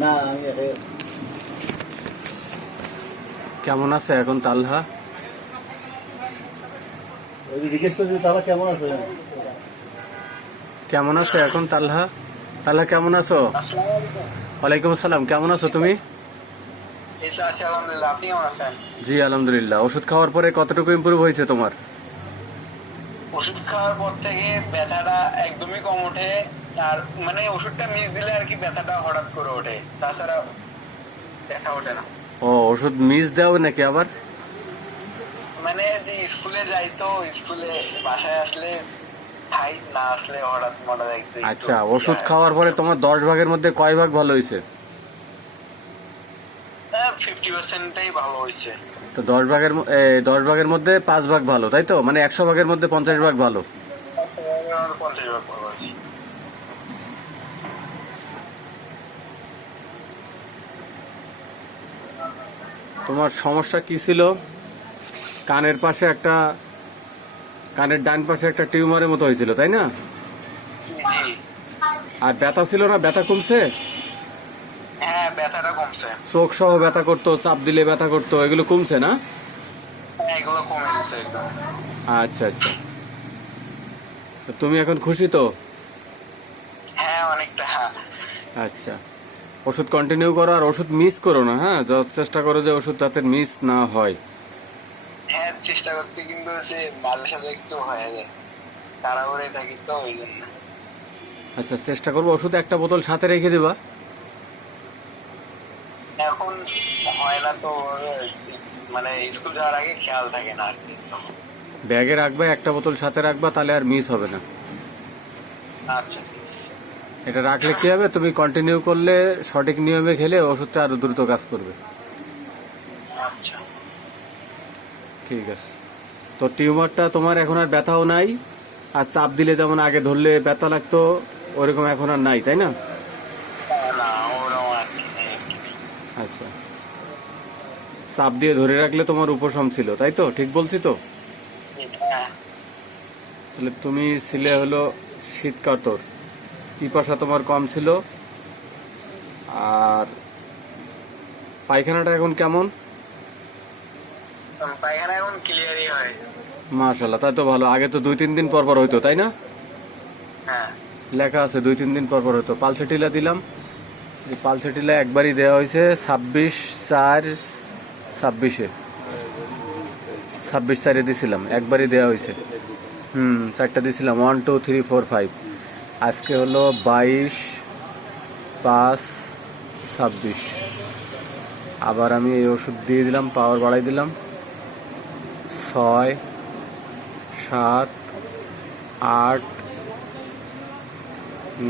না কেমন আছে এখন তালহা? কেমন আছে? কেমন আছে এখন তালহা? তালহা কেমন আছো? ওয়ালাইকুম আসসালাম। কেমন আছো তুমি? জি আলহামদুলিল্লাহ। ওষুধ খাওয়ার পরে কতটুকু ইমপ্রুভ হয়েছে তোমার? ওষুধ খাওয়ার পর থেকে ব্যথাটা একদমই কম ওঠে, আর মানে ওষুধটা মিস দিলে আর কি ব্যথাটা হঠাৎ করে ওঠে, তাছাড়া ব্যথা ওঠে না। ও, ওষুধ মিস দাও নাকি আবার? মানে যে স্কুলে যাই তো স্কুলে বাসায় আসলে খাই, না আসলে হঠাৎ মনে হয় আচ্ছা, ওষুধ খাওয়ার পরে তোমার 10 ভাগের মধ্যে কয় ভাগ ভালো হয়েছে? 50%টাই ভালো হয়েছে। তো 10 ভাগের মধ্যে 5 ভাগ ভালো, তাই তো? মানে 100 ভাগের মধ্যে 50 ভাগ ভালো। 50 ভাগ ভালো হয়েছে। তোমার সমস্যা কি ছিল? কানের পাশে একটা, কানের ডান পাশে একটা টিউমারের মতো হয়েছিল, তাই না? জি। আর ব্যথা ছিল না? ব্যথা কমছে? হ্যাঁ, ব্যথাটা কমছে। চোখ সহ ব্যথা করতো, চাপ দিলে ব্যথা করতো, এগুলো কমছে না? এগুলো কমে গেছে একদম। আচ্ছা আচ্ছা। তো তুমি এখন খুশি তো? হ্যাঁ, অনেকটা। আচ্ছা, ওষুধ কন্টিনিউ করো আর ওষুধ মিস করো না, হ্যাঁ? চেষ্টা করো যে ওষুধ যাতে মিস না হয়। হ্যাঁ, চেষ্টা করতে, কিন্তু সে মাঝে সাথে একটু হয়ে যায়, তাড়াহুড়োয় থাকি তো ওই জন্য। আচ্ছা, চেষ্টা করবো ওষুধ একটা বোতল সাথে রেখে দিবা। এখন হয় না তো, মানে স্কুল যাওয়ার আগে খেয়াল থাকে না আর কি। ব্যাগে রাখবা, একটা বোতল সাথে রাখবা, তাহলে আর মিস হবে না। আচ্ছা। এটা রাখলে কি হবে, তুমি কন্টিনিউ করলে সঠিক নিয়মে খেলে ওষুধটা আরো দ্রুত কাজ করবে। আচ্ছা। ঠিক আছে। তো টিউমারটা তোমার এখন আর ব্যথাও নাই, আর চাপ দিলে যেমন আগে ধরলে ব্যথা লাগতো ওরকম এখন আর নাই, তাই না? না, ওরকম আর কি নেই। আচ্ছা, চাপ দিয়ে ধরে রাখলে তোমার উপশম ছিল, তাই তো? ঠিক বলছি তো? হ্যাঁ। তাহলে তুমি ছিলে হলো শীত কাতর, পিপাসা তোমার কম ছিল। আর পায়খানাটা এখন কেমন? পায়খানা এখন ক্লিয়ারই হয়। মাশাআল্লাহ, তাই তো ভালো। আগে তো 2-3 দিন পর পর হইতো, তাই না? হ্যাঁ। লেখা আছে 2-3 দিন পর পর হইতো। পালসেটিলা দিলাম, এই পালসেটিলা একবারই দেওয়া হয়েছে 26/4/26-এ, 26/4-এ দিছিলাম, একবারই দেওয়া হয়েছে। 4টা দিছিলাম, 1 2 3 4 5। আজকে হলো 22/5/26। আবার আমি এই ওষুধ দিয়ে দিলাম, পাওয়ার বাড়াই দিলাম, 6 7 8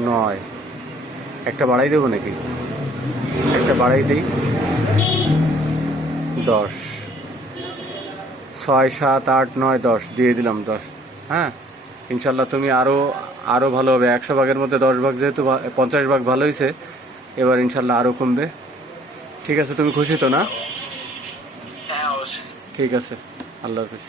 9। একটা বাড়াই দেবো নাকি? একটা বাড়াই দিই, 10। 6 7 8 9 10 দিয়ে দিলাম, 10। হ্যাঁ, ইনশাল্লাহ তুমি আরো ভালো হবে। 100 ভাগের মধ্যে 10 ভাগ যেহেতু 50 ভাগ ভালো হয়েছে, এবার ইনশাল্লাহ আরো কমবে। ঠিক আছে, তুমি খুশি তো না? হ্যাঁ, অবশ্যই। ঠিক আছে, আল্লাহ হাফিজ।